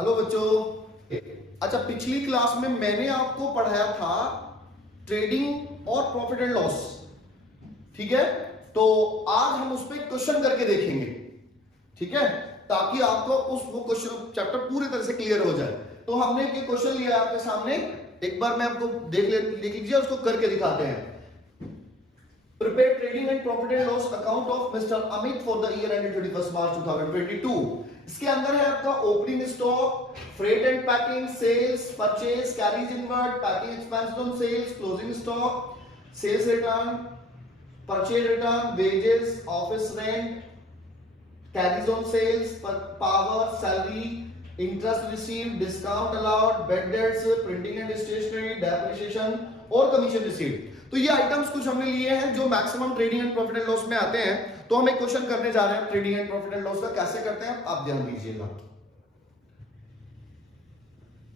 Hello बच्चों। अच्छा, पिछली क्लास में मैंने आपको पढ़ाया था ट्रेडिंग और प्रॉफिट एंड लॉस, ठीक है। तो आज हम उस पर क्वेश्चन करके देखेंगे, ठीक है, ताकि आपको वो क्वेश्चन चैप्टर पूरी तरह से क्लियर हो जाए। तो हमने एक क्वेश्चन लिया आपके सामने, एक बार मैं आपको देख लीजिए, उसको करके दिखाते हैं। Prepare trading and profit and loss account of Mr. Amit for the year ended 31st March 2022। इसके अंदर है आपका opening stock, freight and packing, sales, purchase, carriage inward, packing expense on sales, closing stock, sales return, purchase return, wages, office rent, carriage on sales, power, salary, interest received, discount allowed, bad debts, printing and stationery, depreciation और commission received. तो ये items कुछ हमने लिए हैं जो maximum trading and profit and loss में आते हैं। तो हम एक क्वेश्चन करने जा रहे हैं trading and profit and loss का, कैसे करते हैं आप ध्यान दीजिएगा।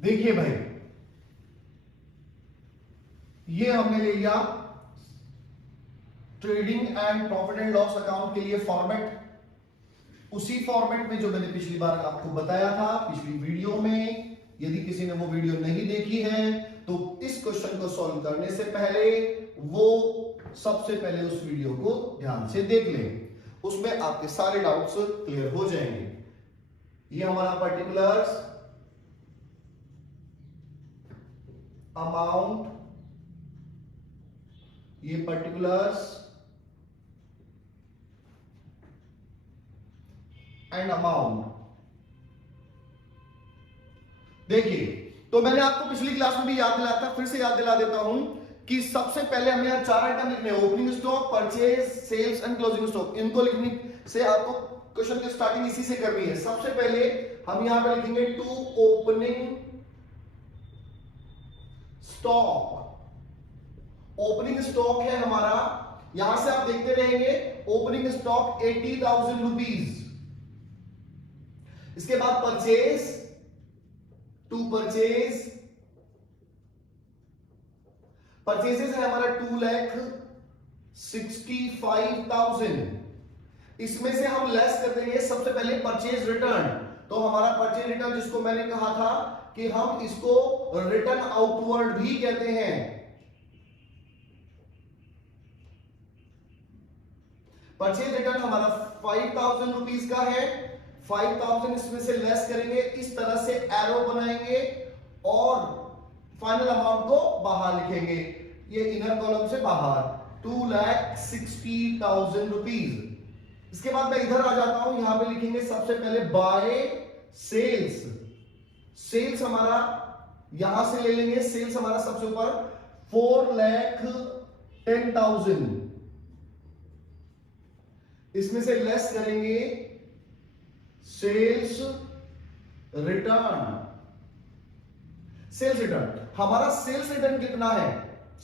देखिए भाई, ये हमने ले लिया trading and profit and loss account के लिए फॉर्मेट, उसी फॉर्मेट में जो मैंने पिछली बार आपको बताया था पिछली वीडियो में। यदि किसी ने वो वीडियो नहीं देखी है तो इस क्वेश्चन को सॉल्व करने से पहले वो सबसे पहले उस वीडियो को ध्यान से देख लें, उसमें आपके सारे डाउट्स क्लियर हो जाएंगे। ये हमारा पर्टिकुलर्स, अमाउंट, ये पर्टिकुलर्स एंड अमाउंट। देखिए, तो मैंने आपको पिछली क्लास में भी याद दिलाया था, फिर से याद दिला देता हूं कि सबसे पहले हमें यहाँ 4 आइटम लिखने हैं, opening stock, purchase, sales and closing stock. इनको लिखने से आपको क्वेश्चन की स्टार्टिंग इसी से करनी है। सबसे पहले हम यहां पे लिखेंगे to opening stock. Opening stock है हमारा, यहां से आप देखते रहेंगे, ओपनिंग स्टॉक 80,000 रुपीज। इसके बाद परचेज, टू परचेजेस है हमारा 2,65,000। इसमें से हम लेस कर देंगे सबसे पहले परचेज रिटर्न। तो हमारा परचेज रिटर्न, जिसको मैंने कहा था कि हम इसको रिटर्न आउटवर्ड भी कहते हैं, परचेज रिटर्न हमारा 5,000 रुपीज का है। 5,000 इसमें से लेस करेंगे, इस तरह से एरो बनाएंगे और फाइनल अमाउंट को बाहर लिखेंगे, ये इनर कॉलम से बाहर 2,60,000 रुपीज। इसके बाद मैं इधर आ जाता हूं, यहां पे लिखेंगे सबसे पहले बाय सेल्स। सेल्स हमारा यहां से ले लेंगे, सेल्स हमारा सबसे ऊपर 4,10,000। इसमें से लेस करेंगे सेल्स रिटर्न। सेल्स रिटर्न हमारा सेल्स रिटर्न कितना है?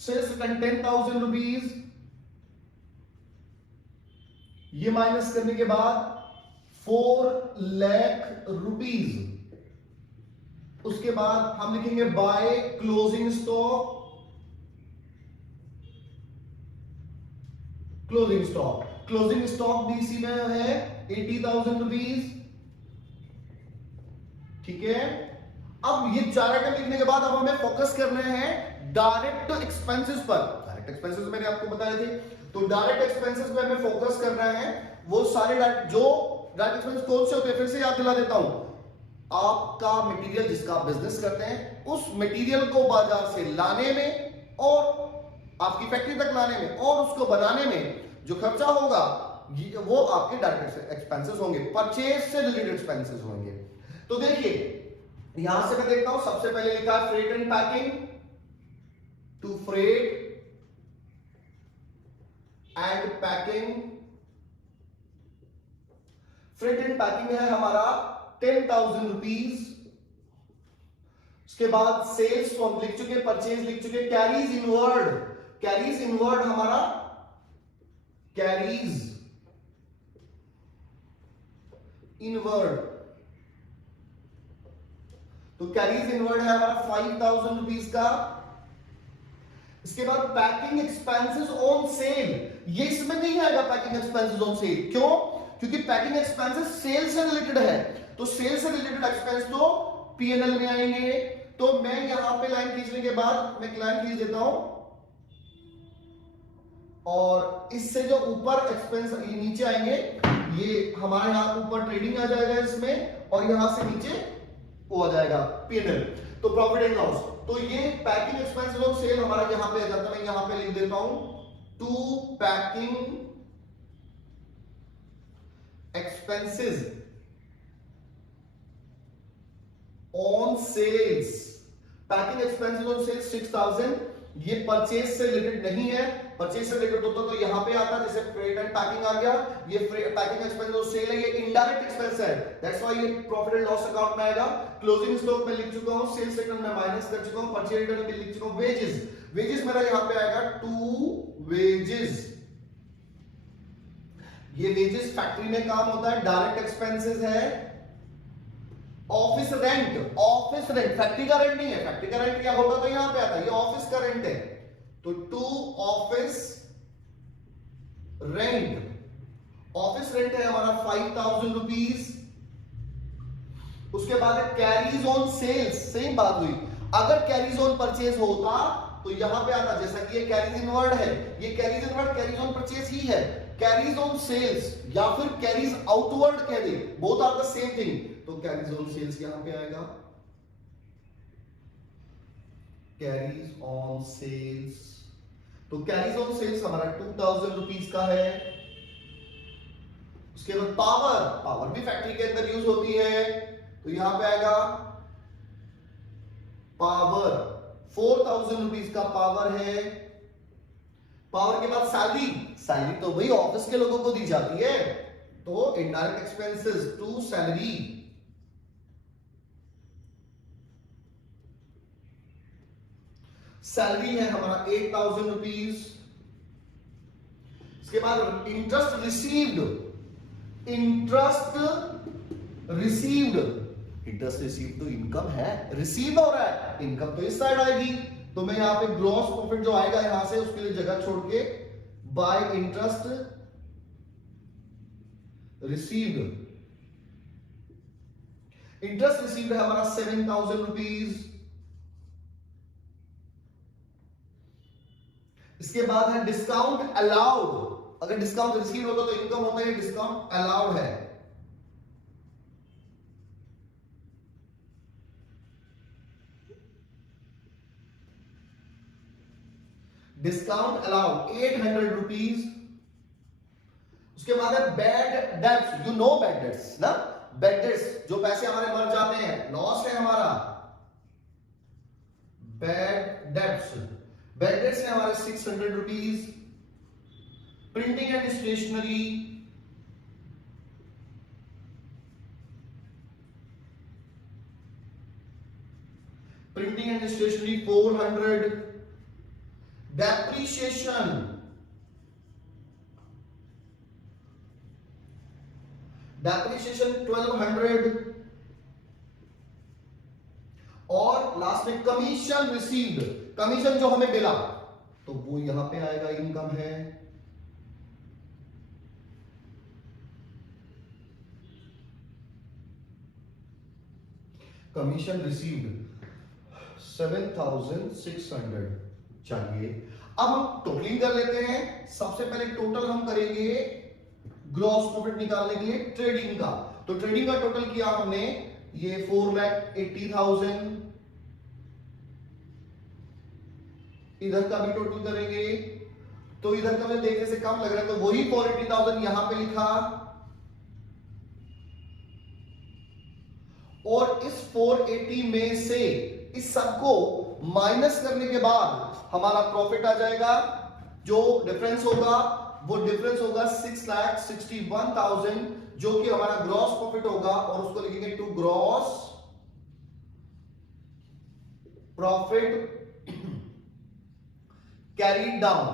Sales return 10,000 rupees. ये माइनस करने के बाद 4 लाख रुपीज। उसके बाद हम लिखेंगे by closing stock. Closing stock भी इसी में है 80,000 रुपीज, ठीक है। अब ये 4 आइटम लिखने के बाद अब हमें फोकस करने हैं डायरेक्ट एक्सपेंसेस पर। डायरेक्ट एक्सपेंसेस मैंने आपको बताए थे, तो डायरेक्ट एक्सपेंसेस पे हमें फोकस करना है। वो सारे जो डायरेक्ट एक्सपेंसेस कौन से होते हैं, फिर से याद दिला देता हूं। आपका मटेरियल, जिसका आप बिजनेस करते हैं, उस मटेरियल को बाजार से लाने में और आपकी फैक्ट्री तक लाने में और उसको बनाने में जो खर्चा होगा, वो आपके डायरेक्ट एक्सपेंसेस होंगे, परचेज से रिलेटेड एक्सपेंसेस होंगे। तो देखिए, यहां से मैं देखता हूं, सबसे पहले लिखा है freight and packing, to freight and packing. Freight and packing है हमारा 10,000 रुपीज। उसके बाद सेल्स तो हम लिख चुके, परचेज लिख चुके। कैरीज इनवर्ड हमारा कैरीज इनवर्ड, तो कैरीज इनवर्ड है हमारा 5,000 रुपीज का। इसके बाद पैकिंग एक्सपेंसेस ऑन सेल, ये इसमें नहीं आएगा पैकिंग एक्सपेंसेस ऑन सेल। क्यों? क्योंकि पैकिंग एक्सपेंसेस सेल से रिलेटेड है, तो सेल से रिलेटेड एक्सपेंस तो P&L में आएंगे। तो मैं यहां पे लाइन खींचने के बाद मैं लाइन खींच देता हूं, और इससे जो ऊपर एक्सपेंस नीचे आएंगे, ये हमारे यहां ऊपर ट्रेडिंग आ जाएगा इसमें, और यहां से नीचे वो आ जाएगा P&L, तो प्रॉफिट एंड लॉस। तो ये पैकिंग एक्सपेंसेस ऑन सेल हमारा यहां पे आ जाता है। मैं यहां पे लिख देता हूं to packing expenses on sales. Packing expenses on sales 6000, ये परचेज से रिलेटेड नहीं है। परचेज से रिलेटेड होता तो यहां पे आता, जैसे फ्रेट एंड पैकिंग आ गया। ये पैकिंग एक्सपेंस जो सेल है ये इनडायरेक्ट एक्सपेंस है, दैट्स व्हाई ये प्रॉफिट एंड लॉस अकाउंट में आएगा। क्लोजिंग स्टॉक में लिख चुका हूं, सेल्स सेक्टर में माइनस कर चुका हूं, परचेज रिटर्न में लिख चुका हूं। वेजेस, वेजेस मेरा यहां पे आएगा टू वेजेस। ये वेजेस फैक्ट्री में काम होता है, डायरेक्ट एक्सपेंसेस है। Office rent, office rent factory का रेंट नहीं है। फैक्ट्री का रेंट क्या होगा तो यहां पे आता है, ये ऑफिस का रेंट है। तो to office rent, office rent है हमारा 5000 रुपीज। उसके बाद है कैरीज ऑन सेल्स, सेम बात हुई। अगर कैरीज ऑन परचेज होता तो यहां पे आता, जैसा कि ये कैरीज इनवर्ड है, ये carriage inward carriage on purchase ही है। कैरीज ऑन सेल्स या फिर कैरीज आउटवर्ड कह दे, both are the same thing. तो कैरीज ऑन सेल्स यहां पे आएगा, कैरीज ऑन सेल्स। तो कैरीज ऑन सेल्स हमारा 2000 रुपीज का है। उसके बाद पावर, पावर भी फैक्ट्री के अंदर यूज होती है, तो यहां पे आएगा पावर 4000 रुपीज का पावर है। पावर के बाद सैलरी, सैलरी तो भाई ऑफिस के लोगों को दी जाती है, तो indirect expenses to salary. Salary है हमारा 8000 रुपीज। इसके बाद interest received, interest received, interest received तो इनकम है, रिसीव हो रहा है, इनकम तो इस साइड आएगी। तो मैं यहां पे ग्रॉस प्रॉफिट जो आएगा यहां से, उसके लिए जगह छोड़ के bye interest received. Interest received है हमारा 7000 रुपीज। इसके बाद है डिस्काउंट अलाउड। अगर डिस्काउंट रिसीव होता तो इनकम होता है, डिस्काउंट अलाउड है। Discount allowed 800 rupees. उसके बाद है bad debts, you know bad debts ना, बैड डेब्ट्स जो पैसे हमारे मर जाते हैं, लॉस है हमारा, बैड डेब्ट्स। बैड डेब्ट्स है हमारे 600 rupees. Printing and stationery, printing and stationery 400। Depreciation, depreciation 1200। और लास्ट में कमीशन रिसीव्ड, कमीशन जो हमें मिला तो वो यहां पे आएगा, इनकम है। Commission received 7600। चलिए अब हम टोटलिंग कर लेते हैं। सबसे पहले टोटल हम करेंगे ग्रॉस प्रॉफिट निकालने के लिए ट्रेडिंग का। तो ट्रेडिंग का टोटल किया हमने, ये 4,80,000। इधर का भी टोटल करेंगे, तो इधर का मुझे देखने से कम लग रहा है, तो वही 480,000 यहां पे लिखा। और इस 480 में से इस सबको माइनस करने के बाद हमारा प्रॉफिट आ जाएगा। जो डिफरेंस होगा वो डिफरेंस होगा 6,61,000, जो कि हमारा ग्रॉस प्रॉफिट होगा। और उसको लिखेंगे to gross profit carry down.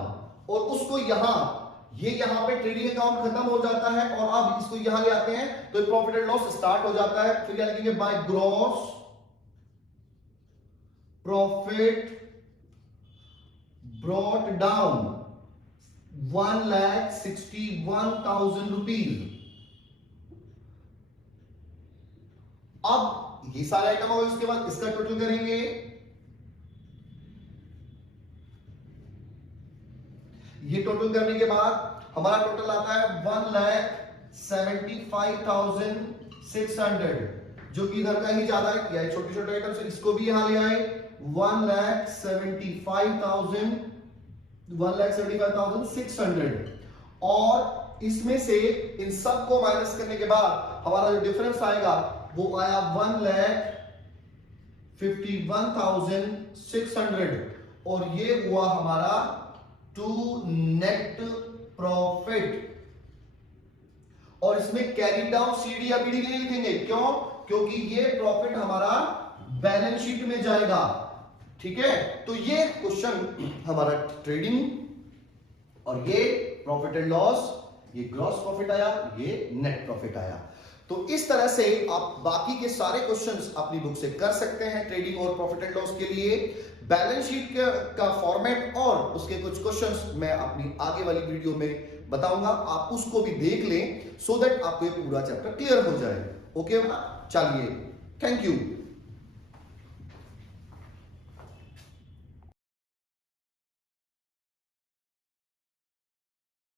और उसको यहां पे ट्रेडिंग अकाउंट खत्म हो जाता है, और अब इसको यहां ले आते हैं तो प्रॉफिट एंड लॉस स्टार्ट हो जाता है। फिर क्या लिखेंगे, by gross profit brought down 1,61,000 rupees. अब ये सारे आइटम हो, इसके बाद इसका टोटल करेंगे, ये टोटल करने के बाद हमारा टोटल आता है 1,75,600, जो कि इधर का ही ज्यादा है, या छोटे छोटे आइटम से इसको भी यहां ले आए 1,75,600, और इसमें से इन सब को माइनस करने के बाद हमारा जो डिफरेंस आएगा वो आया 1,51,600, और ये हुआ हमारा टू नेट प्रॉफिट। और इसमें कैरी डाउन सीडी या बीडी नहीं लिखेंगे, क्यों? क्योंकि ये प्रॉफिट हमारा बैलेंस शीट में जाएगा, ठीक है। तो ये क्वेश्चन हमारा ट्रेडिंग, और ये प्रॉफिट एंड लॉस, ये ग्रॉस प्रॉफिट आया, ये नेट प्रॉफिट आया। तो इस तरह से आप बाकी के सारे क्वेश्चंस अपनी बुक से कर सकते हैं ट्रेडिंग और प्रॉफिट एंड लॉस के लिए। बैलेंस शीट का फॉर्मेट और उसके कुछ क्वेश्चंस मैं अपनी आगे वाली वीडियो में बताऊंगा, आप उसको भी देख लें, सो दैट आपको ये पूरा चैप्टर क्लियर हो जाए। ओके, चलिए, थैंक यू।